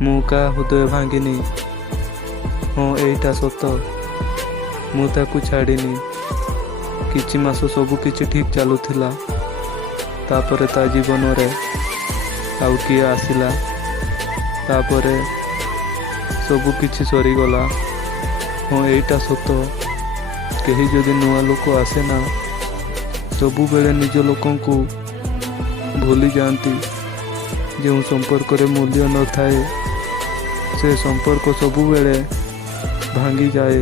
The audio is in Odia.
ମୁଁ କାହା ହୃଦୟ ଭାଙ୍ଗିନି। ହଁ ଏଇଟା ସତ, ମୁଁ ତାକୁ ଛାଡ଼ିନି। କିଛି ମାସ ସବୁ କିଛି ଠିକ୍ ଚାଲୁଥିଲା। ତାପରେ ତା ଜୀବନରେ ଆଉ କିଏ ଆସିଲା। ତାପରେ ସବୁ କିଛି ସରିଗଲା। ହଁ ଏଇଟା ସତ, କେହି ଯଦି ନୂଆ ଲୋକ ଆସେ ନା, ସବୁବେଳେ ନିଜ ଲୋକଙ୍କୁ ଭୁଲି ଯାଆନ୍ତି। ଯେଉଁ ସମ୍ପର୍କରେ ମୂଲ୍ୟ ନଥାଏ ସେ ସମ୍ପର୍କ ସବୁବେଳେ ଭାଙ୍ଗିଯାଏ।